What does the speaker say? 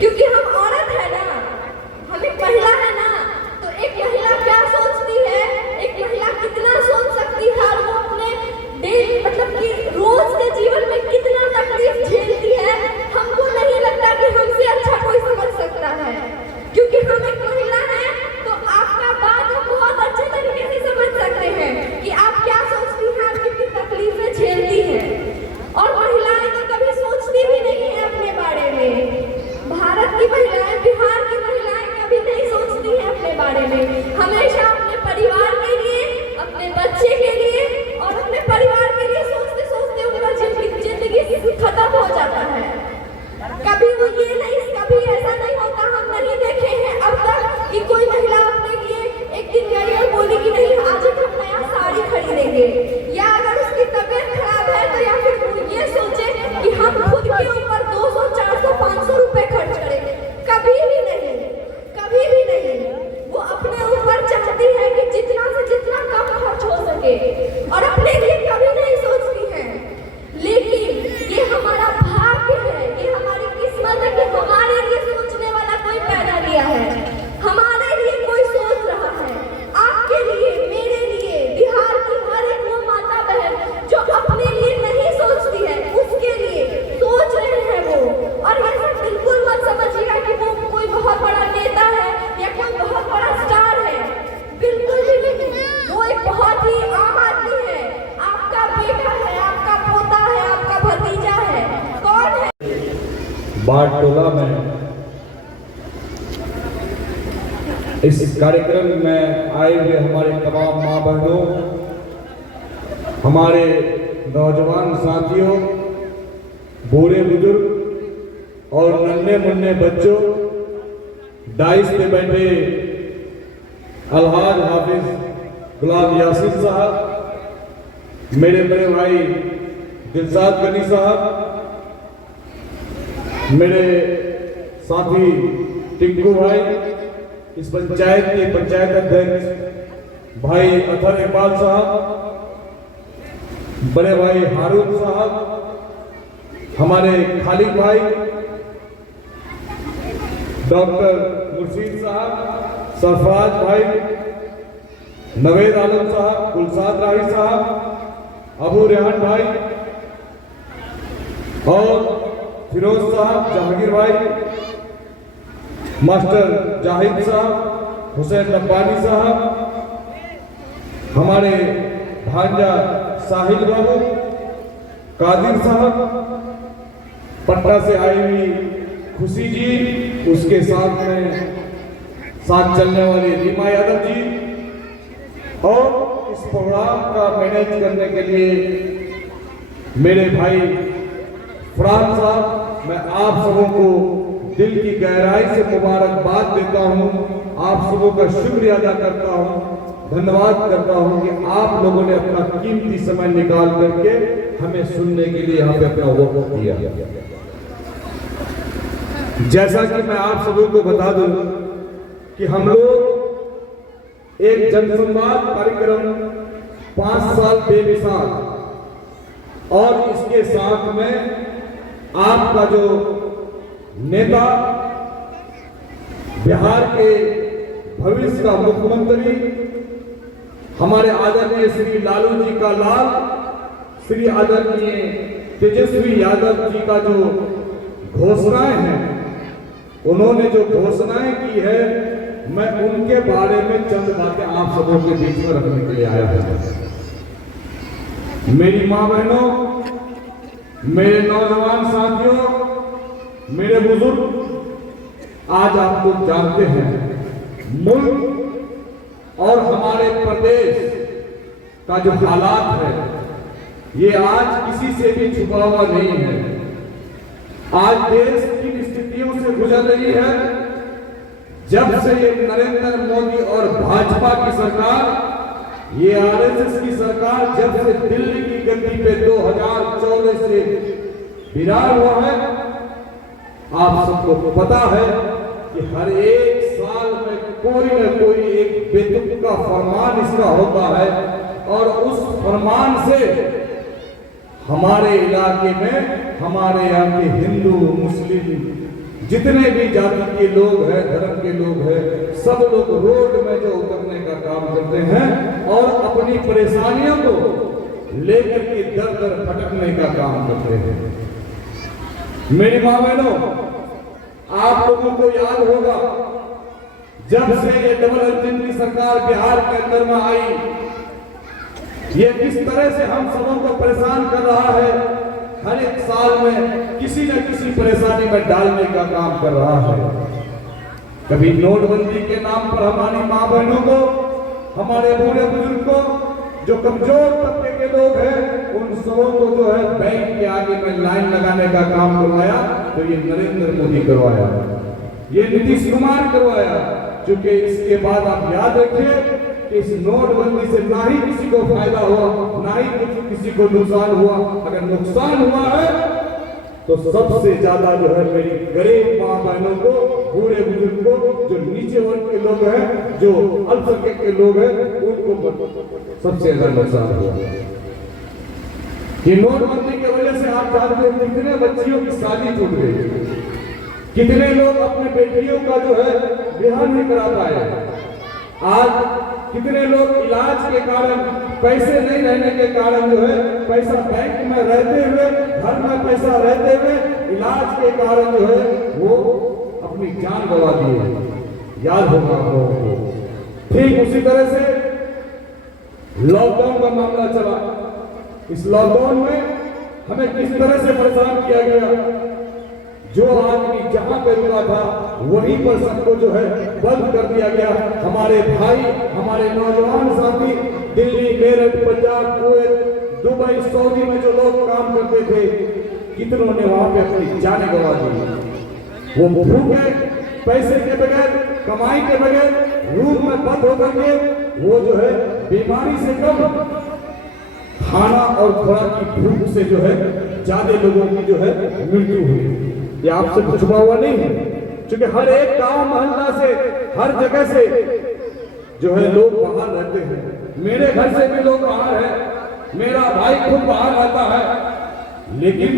क्योंकि हम औरत है ना, हम एक महिला है ना, तो एक महिला क्या सोचती है, एक महिला कितना सोच सकती है और वो अपने मतलब कि रोज के जीवन में कितना तकलीफ झेलती है, हमको नहीं लगता कि हमसे अच्छा कोई समझ सकता है। क्योंकि हम एक महिला हैं तो आपका बात हम बहुत अच्छे तरीके से समझ सकते हैं कि आप क्या सोचती हैं, आप कितनी तकलीफें झेलती हैं। और महिलाएं तो कभी सोचती भी नहीं है अपने बारे में। भारत की महिलाएं, बिहार की महिलाएं कभी नहीं सोचती हैं अपने बारे में, हमेशा अपने परिवार के लिए, अपने बच्चे के लिए और अपने परिवार के लिए सोचते सोचते उनका जिंदगी खत्म हो जाता है। कभी वो ये नहीं, कभी ऐसा नहीं होता, हम नहीं देखे हैं अब तक कि कोई महिला अपने लिए एक दिन गई और बोली कि नहीं आज हम नया साड़ी खरीदेंगे, या अगर उसकी तबीयत खराब है तो या फिर वो ये सोचे कि हम खुद के ऊपर 200, 400, 500 रुपए खर्च करेंगे। कभी भी नहीं, कभी भी नहीं। वो अपने ऊपर चाहती है कि जितना से जितना कम खर्च हो सके और अपने लिए कभी नहीं सोचती है। लेकिन ये हमारा भाग्य है, ये हमारी किस्मत है कि हमारे लिए सोचने वाला कोई पैदा किया है, हमारे लिए कोई सोच रहा है। आपके लिए, मेरे लिए, बिहार की हर एक वो माता बहन जो अपने लिए नहीं सोचती है, उसके लिए सोच रहे हैं वो। और ऐसा बिल्कुल मत समझिएगा कि वो कोई बहुत बड़ा नेता है या कोई बहुत बड़ा स्टार है, बिल्कुल भी नहीं। वो एक बहुत ही आम आदमी है, आपका बेटा है, आपका पोता है, आपका भतीजा है। कौन है? बारटोला में इस कार्यक्रम में आए हुए हमारे तमाम माँ बहनों, हमारे नौजवान साथियों, बूढ़े बुजुर्ग और नन्हे मुन्ने बच्चों, डाइस पे बैठे अलहाज हाफिज गुलाम यासिर साहब, मेरे बड़े भाई दिलशाद गनी साहब, मेरे साथी टिंकू भाई, इस पंचायत के पंचायत अध्यक्ष भाई अतर इकबाल साहब, बड़े भाई हारून साहब, हमारे खालिद भाई, डॉक्टर मुर्शीद साहब, सरफराज भाई, नवेद आलम साहब, गुलसाद राही साहब, अबू रेहान भाई और फिरोज साहब, जहांगीर भाई, मास्टर जाहिद साहब, हुसैन रब्बानी साहब, हमारे भांजा साहिल बाबू, कादिर साहब, पटना से आई हुई खुशी जी, उसके साथ में साथ चलने वाली रीमा यादव जी, और इस प्रोग्राम का मैनेज करने के लिए मेरे भाई फरहान साहब, मैं आप सबों को दिल की गहराई से मुबारकबाद देता हूं, आप सबों का शुक्रिया अदा करता हूं, धन्यवाद करता हूं कि आप लोगों ने अपना कीमती समय निकाल करके हमें सुनने के लिए यहाँ पे अपना वक्त दिया। जैसा कि मैं आप सबों को बता दूं कि हम लोग एक जनसंवाद कार्यक्रम 5 साल बेमिसाल, और इसके साथ में आपका जो नेता, बिहार के भविष्य का मुख्यमंत्री, हमारे आदरणीय श्री लालू जी का लाल, श्री आदरणीय तेजस्वी यादव जी का जो घोषणाएं हैं, उन्होंने जो घोषणाएं की है, मैं उनके बारे में चंद बातें आप सबों के बीच में रखने के लिए आया हूं। मेरी मां बहनों, मेरे नौजवान साथियों, मेरे बुजुर्ग, आज आप लोग जानते हैं मुल्क और हमारे प्रदेश का जो हालात है, ये आज किसी से भी छुपा हुआ नहीं है। आज देश किन स्थितियों से गुजर रही है, जब से ये नरेंद्र मोदी और भाजपा की सरकार, ये आरएसएस की सरकार जब से दिल्ली की गद्दी पे 2014 से विराज हुआ है, आप सबको पता है कि हर एक साल में कोई न कोई एक बेतुका फरमान इसका होता है, और उस फरमान से हमारे इलाके में, हमारे यहाँ के हिंदू, मुस्लिम, जितने भी जाति के लोग हैं, धर्म के लोग हैं, सब लोग रोड में जो उतरने का काम करते हैं और अपनी परेशानियों को लेकर के दर दर भटकने का काम करते हैं। मेरी मां बहनों, आप लोगों को याद होगा जब से ये डबल इंजन की सरकार बिहार के अंदर में आई, ये किस तरह से हम सबों को परेशान कर रहा है। हर एक साल में किसी न किसी परेशानी में डालने का काम कर रहा है। कभी नोटबंदी के नाम पर हमारी मां बहनों को, हमारे बूढ़े बुजुर्ग को, जो कमजोर तबके के लोग हैं, उन सबों को जो है बैंक के आगे में लाइन लगाने का काम करवाया, तो ये नरेंद्र मोदी करवाया, ये नीतीश कुमार करवाया। क्योंकि इसके बाद आप याद रखिए कि इस नोटबंदी से ना ही किसी को फायदा हुआ, ना ही किसी को नुकसान हुआ। अगर नुकसान हुआ है तो सबसे ज्यादा जो है मेरी गरीब मां बहनों को, बूढ़े बुजुर्ग को, जो नीचे वर्ग के लोग हैं, जो अल्पसंख्यक के लोग हैं, उनको सबसे ज्यादा नुकसान हुआ। ये नोटबंदी की वजह से आप जानते हैं कितने बच्चियों की शादी छूट गई, कितने लोग अपने बेटियों का जो है विवाह नहीं करा पाए। आज कितने लोग इलाज के कारण, पैसे नहीं रहने के कारण जो है, पैसा बैंक में रहते हुए, घर में पैसा रहते हुए, इलाज के कारण जो है वो अपनी जान गंवा दिए। याद होगा आप लोगों को। ठीक उसी तरह से लॉकडाउन का मामला चला। इस लॉकडाउन में हमें किस तरह से परेशान किया गया। जो आदमी जहां पे रुका था वहीं पर सबको जो है बंद कर दिया गया। हमारे भाई, हमारे नौजवान साथी Delhi, Meerut, Punjab, Kuwait, Dubai, Saudi में जो लोग काम करते थे, कितनों ने वहां पे अपनी जानें गंवा दी। वो भूखे, पैसे के बगैर, कमाई के बगैर, रूम में बंद होकर के वो जो है बीमारी से कम, खाना और खुराक की भूख से जो है ज्यादा लोगों की जो है मृत्यु हुई। ये आपसे छुपा हुआ नहीं है, क्योंकि हर एक गांव मोहल्ला से, हर जगह से जो है लोग बाहर रहते हैं। मेरे घर से भी लोग बाहर हैं, मेरा भाई खुद बाहर रहता है, लेकिन